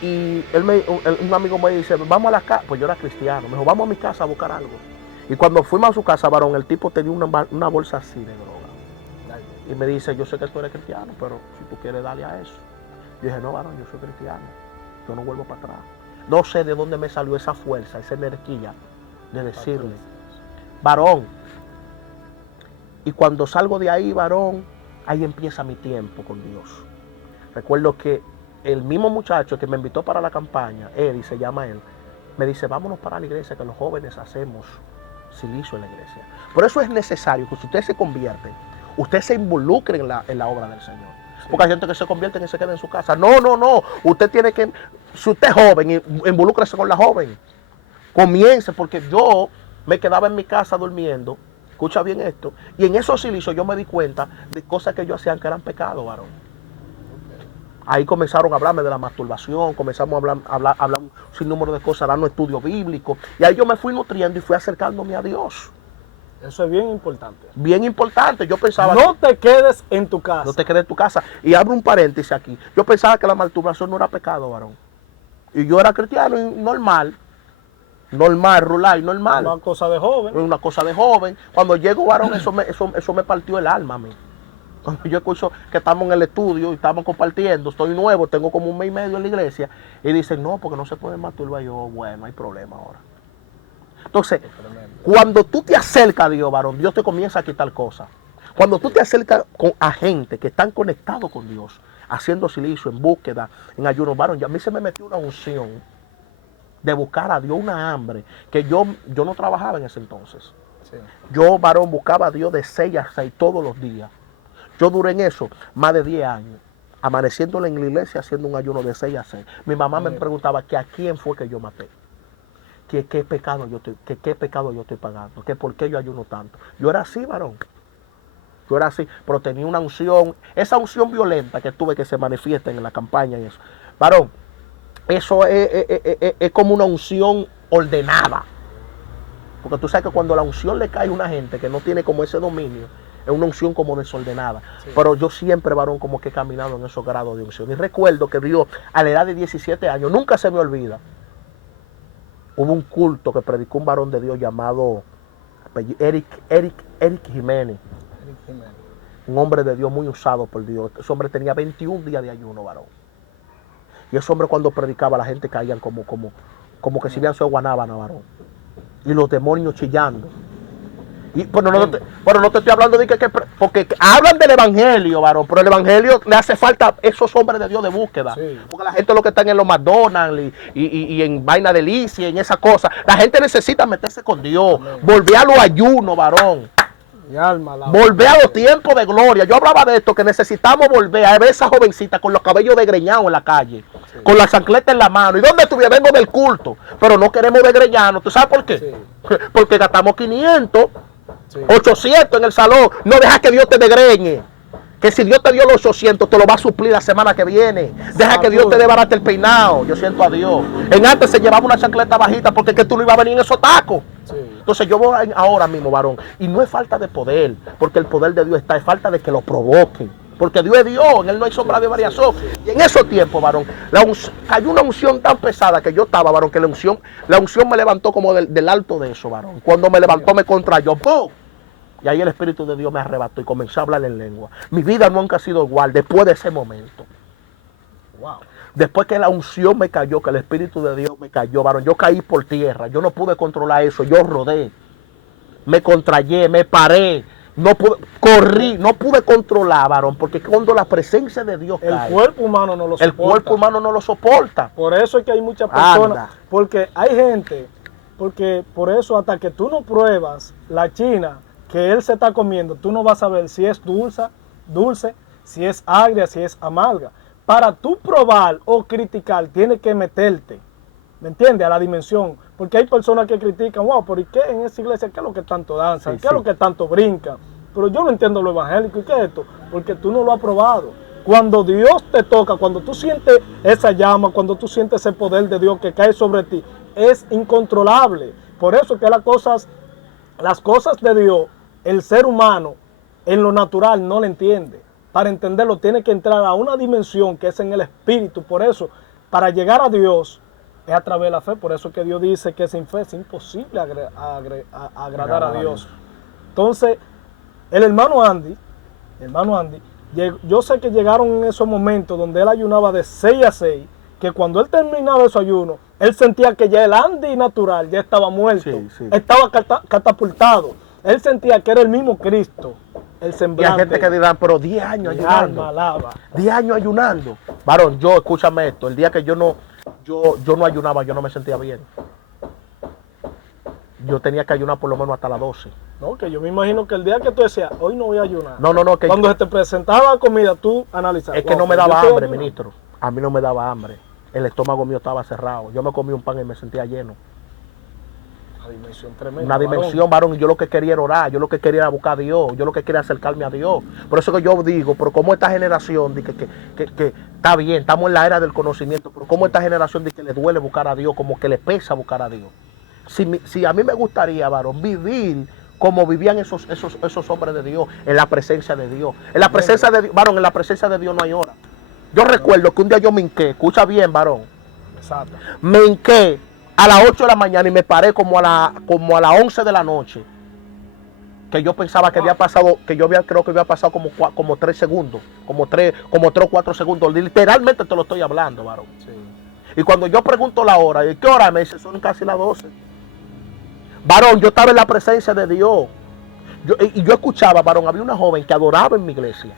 Y un amigo me dice, vamos a la casa, pues yo era cristiano, me dijo, vamos a mi casa a buscar algo. Y cuando fuimos a su casa, varón, el tipo tenía una bolsa así de droga. Y me dice, yo sé que tú eres cristiano, pero si tú quieres darle a eso. Yo dije, no, varón, yo soy cristiano, yo no vuelvo para atrás. No sé de dónde me salió esa fuerza, esa energía de decirle, varón. Y cuando salgo de ahí, varón, ahí empieza mi tiempo con Dios. Recuerdo que el mismo muchacho que me invitó para la campaña, Eddie, se llama él, me dice, vámonos para la iglesia, que los jóvenes hacemos silicio en la iglesia. Por eso es necesario que si usted se convierte, usted se involucre en la obra del Señor. Sí. Porque hay gente que se convierte y se queda en su casa. No. Usted tiene que, si usted es joven, involúcrese con la joven. Comience, porque yo me quedaba en mi casa durmiendo, escucha bien esto, y en esos silicios yo me di cuenta de cosas que yo hacía que eran pecados, varón. Ahí comenzaron a hablarme de la masturbación, comenzamos a hablar un sinnúmero de cosas, dando estudios bíblicos. Y ahí yo me fui nutriendo y fui acercándome a Dios. Eso es bien importante. Bien importante. Yo pensaba... No te quedes en tu casa. No te quedes en tu casa. Y abro un paréntesis aquí. Yo pensaba que la masturbación no era pecado, varón. Y yo era cristiano y normal. Normal, rular, normal. Una cosa de joven. Una cosa de joven. Cuando llego, varón, eso me partió el alma a mí. Cuando yo escucho que estamos en el estudio y estamos compartiendo, estoy nuevo, tengo como un mes y medio en la iglesia, y dicen, no, porque no se puede masturbar. Yo, bueno, hay problema ahora. Entonces, cuando tú te acercas a Dios, varón, Dios te comienza a quitar cosas. Cuando tú te acercas a gente que están conectados con Dios, haciendo silicio, en búsqueda, en ayuno, varón, a mí se me metió una unción de buscar a Dios, una hambre, que yo no trabajaba en ese entonces. Sí. Yo, varón, buscaba a Dios de 6 a 6 todos los días. Yo duré en eso más de 10 años, amaneciéndole en la iglesia haciendo un ayuno de 6 a 6. Mi mamá me preguntaba que a quién fue que yo maté, que qué pecado yo estoy pagando, que por qué yo ayuno tanto. Yo era así, varón. Yo era así, pero tenía una unción, esa unción violenta que tuve que se manifiesta en la campaña y eso. Varón, eso es como una unción ordenada. Porque tú sabes que cuando la unción le cae a una gente que no tiene como ese dominio, es una unción como desordenada. Sí. Pero yo siempre, varón, como que he caminado en esos grados de unción. Y recuerdo que Dios, a la edad de 17 años, nunca se me olvida, hubo un culto que predicó un varón de Dios llamado Eric Jiménez. Un hombre de Dios muy usado por Dios. Ese hombre tenía 21 días de ayuno, varón. Y ese hombre cuando predicaba la gente caían como que si vean su guanábana, varón. Y los demonios chillando. Y, bueno, no te estoy hablando de porque hablan del evangelio, varón, pero el evangelio le hace falta a esos hombres de Dios de búsqueda. Sí. Porque la gente lo que están en los McDonald's y en vaina delicia, en esas cosas. La gente necesita meterse con Dios. Amén. Volver a los ayunos, varón. Volver a los tiempos de gloria. Yo hablaba de esto, que necesitamos volver a ver esa jovencita con los cabellos desgreñados en la calle, sí, con la chancleta en la mano. ¿Y dónde estuviera? Vengo del culto, pero no queremos desgreñarnos. ¿Tú sabes por qué? Sí. Porque gastamos 500, sí, 800 en el salón. No deja que Dios te desgreñe. Que si Dios te dio los 800, te lo va a suplir la semana que viene. Deja que Dios te desbarate el peinado. Yo siento a Dios. En antes se llevaba una chancleta bajita porque es que tú no ibas a venir en esos tacos. Sí. Entonces yo voy ahora mismo, varón. Y no es falta de poder, porque el poder de Dios está. Es falta de que lo provoquen. Porque Dios es Dios, en Él no hay sombra de variación. Y en esos tiempos, varón, cayó una unción tan pesada que yo estaba, varón, que la unción me levantó como del alto de eso, varón. Cuando me levantó me contrayó. ¡Pum! Y ahí el Espíritu de Dios me arrebató y comencé a hablar en lengua. Mi vida nunca ha sido igual después de ese momento. Wow. Después que la unción me cayó, que el Espíritu de Dios me cayó, varón, yo caí por tierra. Yo no pude controlar eso. Yo rodé. Me contrayé, me paré. No pude, corrí, no pude controlar, varón, porque cuando la presencia de Dios cae, el cuerpo humano no lo soporta. El cuerpo humano no lo soporta. Por eso es que hay muchas personas, porque hay gente, porque por eso hasta que tú no pruebas la china que él se está comiendo, tú no vas a ver si es dulce, si es agria, si es amarga. Para tú probar o criticar, tienes que meterte, ¿me entiendes? A la dimensión. Porque hay personas que critican, wow, pero ¿y qué en esa iglesia? ¿Qué es lo que tanto danzan? Sí, ¿qué es lo que tanto brincan? Pero yo no entiendo lo evangélico. ¿Y qué es esto? Porque tú no lo has probado. Cuando Dios te toca, cuando tú sientes esa llama, cuando tú sientes ese poder de Dios que cae sobre ti, es incontrolable. Por eso que las cosas de Dios, el ser humano en lo natural no lo entiende. Para entenderlo tiene que entrar a una dimensión que es en el espíritu. Por eso, para llegar a Dios, es a través de la fe. Por eso que Dios dice que sin fe es imposible agradar a Dios. Entonces, el hermano Andy, yo sé que llegaron en esos momentos donde él ayunaba de 6 a 6, que cuando él terminaba esos ayunos, él sentía que ya el Andy natural ya estaba muerto, estaba catapultado. Él sentía que era el mismo Cristo, el semblante. Y hay gente que dirá, pero 10 años ayunando. 10 años ayunando. Varón, escúchame esto, el día que yo no ayunaba, yo no me sentía bien. Yo tenía que ayunar por lo menos hasta las 12. No, que yo me imagino que el día que tú decías, hoy no voy a ayunar. No. Que cuando se te presentaba la comida, tú analizabas. Es que no me daba hambre, ministro. A mí no me daba hambre. El estómago mío estaba cerrado. Yo me comí un pan y me sentía lleno. Una dimensión tremenda. Una dimensión, varón. Y yo lo que quería era orar. Yo lo que quería era buscar a Dios. Yo lo que quería era acercarme a Dios. Por eso que yo digo, pero como esta generación dice que está bien, estamos en la era del conocimiento, pero como esta generación dice que le duele buscar a Dios, como que le pesa buscar a Dios. Si a mí me gustaría, varón, vivir como vivían esos hombres de Dios, en la presencia de Dios. En la presencia de Dios, varón, en la presencia de Dios no hay hora. Yo recuerdo que un día yo me hinqué, escucha bien, varón. Exacto. Me hinqué a las 8 de la mañana y me paré como a las 11 de la noche. Que yo pensaba que había pasado, creo que había pasado como 3 segundos, como 3 o 4 segundos. Literalmente te lo estoy hablando, varón. Sí. Y cuando yo pregunto la hora, ¿y qué hora? Me dice, son casi las 12. Varón, yo estaba en la presencia de Dios. Yo escuchaba, varón, había una joven que adoraba en mi iglesia.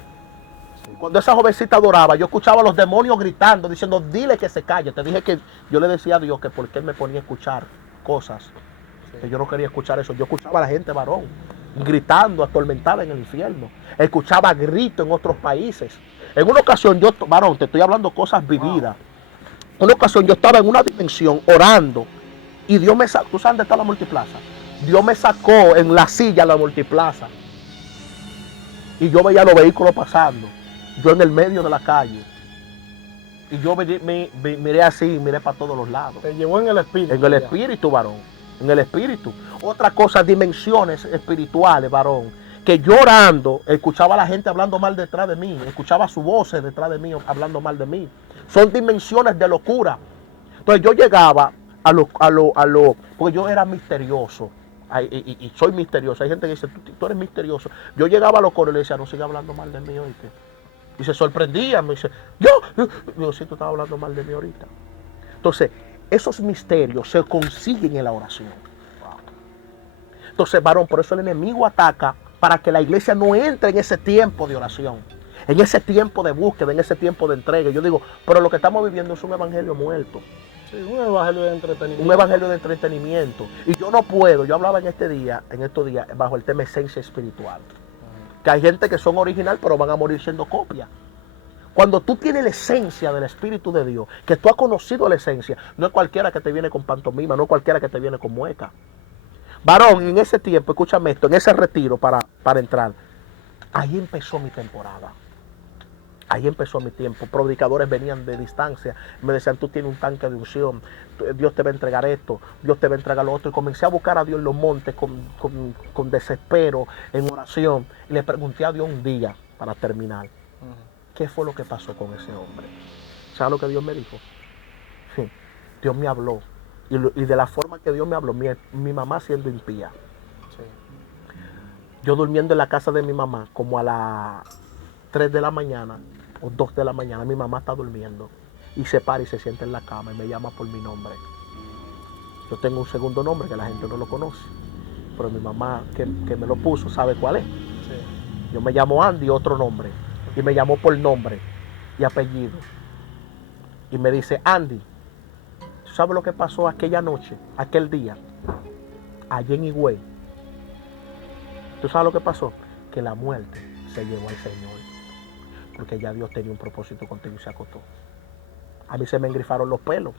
Cuando esa jovencita adoraba, yo escuchaba a los demonios gritando, diciendo, dile que se calle. Te dije que yo le decía a Dios que por qué me ponía a escuchar cosas, que yo no quería escuchar eso. Yo escuchaba a la gente, varón, gritando, atormentada en el infierno. Escuchaba gritos en otros países. En una ocasión, varón, te estoy hablando cosas vividas. En una ocasión yo estaba en una dimensión orando y Dios me sacó. ¿Tú sabes dónde está la multiplaza? Dios me sacó en la silla de la multiplaza. Y yo veía los vehículos pasando. Yo en el medio de la calle. Y yo miré así, miré para todos los lados. Te llevó en el espíritu. En el espíritu, varón. En el espíritu. Otra cosa, dimensiones espirituales, varón. Que yo orando, escuchaba a la gente hablando mal detrás de mí. Escuchaba su voz detrás de mí hablando mal de mí. Son dimensiones de locura. Entonces yo llegaba porque yo era misterioso. Y soy misterioso. Hay gente que dice, tú eres misterioso. Yo llegaba a los coros y le decía, no siga hablando mal de mí, oíste. Y se sorprendía, me dice, yo sí, tú estabas hablando mal de mí ahorita. Entonces, esos misterios se consiguen en la oración. Entonces, varón, por eso el enemigo ataca para que la iglesia no entre en ese tiempo de oración, en ese tiempo de búsqueda, en ese tiempo de entrega. Yo digo, pero lo que estamos viviendo es un evangelio muerto. Sí, un evangelio de entretenimiento. Un evangelio de entretenimiento. Y yo no puedo, yo hablaba en estos días, bajo el tema esencia espiritual. Que hay gente que son original, pero van a morir siendo copia. Cuando tú tienes la esencia del Espíritu de Dios, que tú has conocido la esencia, no es cualquiera que te viene con pantomima, no es cualquiera que te viene con mueca. Varón, en ese tiempo, escúchame esto, en ese retiro para entrar, ahí empezó mi temporada. Ahí empezó mi tiempo. Predicadores venían de distancia, me decían, tú tienes un tanque de unción, Dios te va a entregar esto, Dios te va a entregar lo otro. Y comencé a buscar a Dios en los montes con desespero, en oración. Y le pregunté a Dios un día, para terminar, ¿qué fue lo que pasó con ese hombre? ¿Sabes lo que Dios me dijo? Sí, Dios me habló. Y de la forma que Dios me habló, mi mamá siendo impía. Sí. Yo durmiendo en la casa de mi mamá, como a las 3 de la mañana o 2 de la mañana, mi mamá está durmiendo y se para y se sienta en la cama y me llama por mi nombre. Yo tengo un segundo nombre que la gente no lo conoce, pero mi mamá que me lo puso sabe cuál es. Sí. Yo me llamo Andy, otro nombre, y me llamó por nombre y apellido. Y me dice, Andy, ¿tú sabes lo que pasó aquella noche, aquel día, allí en Higüey? ¿Tú sabes lo que pasó? Que la muerte se llevó al Señor. Porque ya Dios tenía un propósito contigo y se acostó. A mí se me engrifaron los pelos.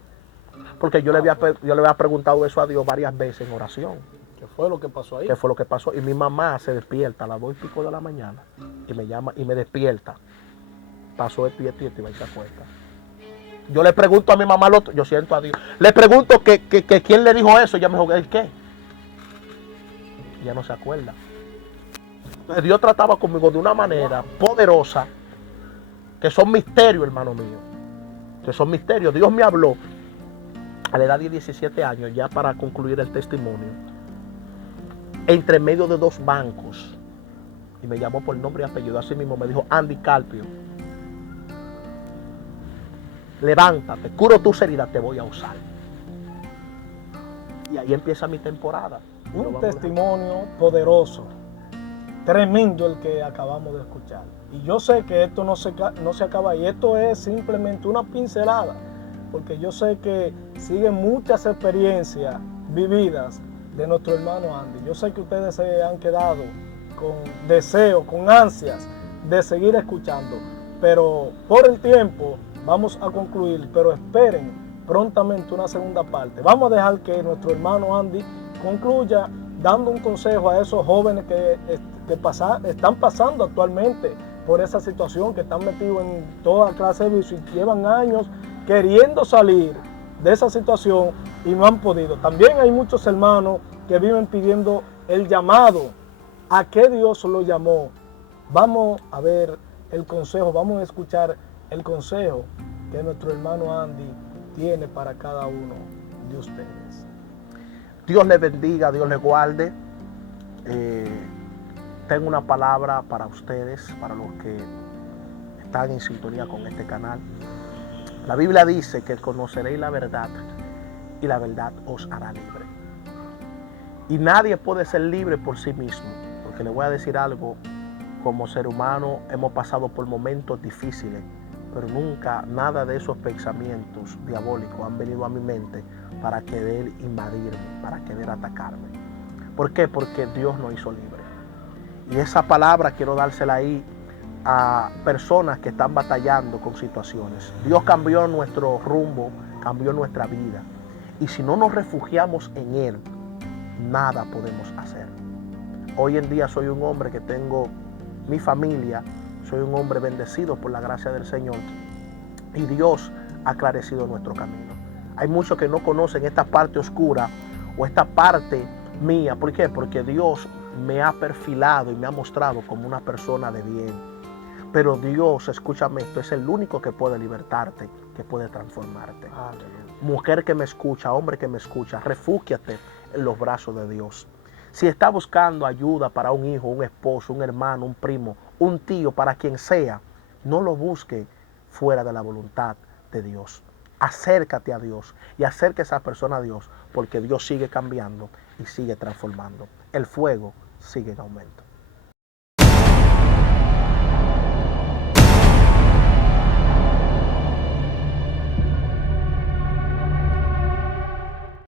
Porque yo le había preguntado eso a Dios varias veces en oración. ¿Qué fue lo que pasó ahí? ¿Qué fue lo que pasó? Y mi mamá se despierta a las 2 y pico de la mañana y me llama y me despierta. Pasó esto y esto y esto y va y se acuesta. Yo le pregunto a mi mamá, yo siento a Dios. Le pregunto que quién le dijo eso. Ella me dijo, ¿el qué? Ella no se acuerda. Entonces Dios trataba conmigo de una manera poderosa, que son misterios, hermano mío. Que son misterios. Dios me habló a la edad de 17 años, ya para concluir el testimonio, entre medio de 2 bancos. Y me llamó por nombre y apellido. Así mismo me dijo, Andy Carpio, levántate, curo tus heridas, te voy a usar. Y ahí empieza mi temporada. Un testimonio poderoso, tremendo el que acabamos de escuchar. Y yo sé que esto no se acaba ahí, esto es simplemente una pincelada, porque yo sé que siguen muchas experiencias vividas de nuestro hermano Andy. Yo sé que ustedes se han quedado con deseo, con ansias de seguir escuchando, pero por el tiempo vamos a concluir, pero esperen prontamente una segunda parte. Vamos a dejar que nuestro hermano Andy concluya dando un consejo a esos jóvenes que están pasando actualmente por esa situación, que están metidos en toda clase de vicios y llevan años queriendo salir de esa situación y no han podido. También hay muchos hermanos que viven pidiendo el llamado. ¿A qué Dios lo llamó? Vamos a ver el consejo, vamos a escuchar el consejo que nuestro hermano Andy tiene para cada uno de ustedes. Dios les bendiga, Dios les guarde. Tengo una palabra para ustedes, para los que están en sintonía con este canal. La Biblia dice que conoceréis la verdad y la verdad os hará libre. Y nadie puede ser libre por sí mismo, porque le voy a decir algo, como ser humano hemos pasado por momentos difíciles, pero nunca nada de esos pensamientos diabólicos han venido a mi mente para querer invadirme, para querer atacarme. ¿Por qué? Porque Dios nos hizo libre. Y esa palabra quiero dársela ahí a personas que están batallando con situaciones. Dios cambió nuestro rumbo, cambió nuestra vida. Y si no nos refugiamos en Él, nada podemos hacer. Hoy en día soy un hombre que tengo mi familia, soy un hombre bendecido por la gracia del Señor y Dios ha aclarecido nuestro camino. Hay muchos que no conocen esta parte oscura o esta parte mía. ¿Por qué? Porque Dios me ha perfilado y me ha mostrado como una persona de bien. Pero Dios, escúchame esto, es el único que puede libertarte, que puede transformarte. Mujer que me escucha, hombre que me escucha, refúgiate en los brazos de Dios. Si está buscando ayuda para un hijo, un esposo, un hermano, un primo, un tío, para quien sea, no lo busque fuera de la voluntad de Dios. Acércate a Dios y acerca a esa persona a Dios, porque Dios sigue cambiando y sigue transformando. El fuego sigue en aumento.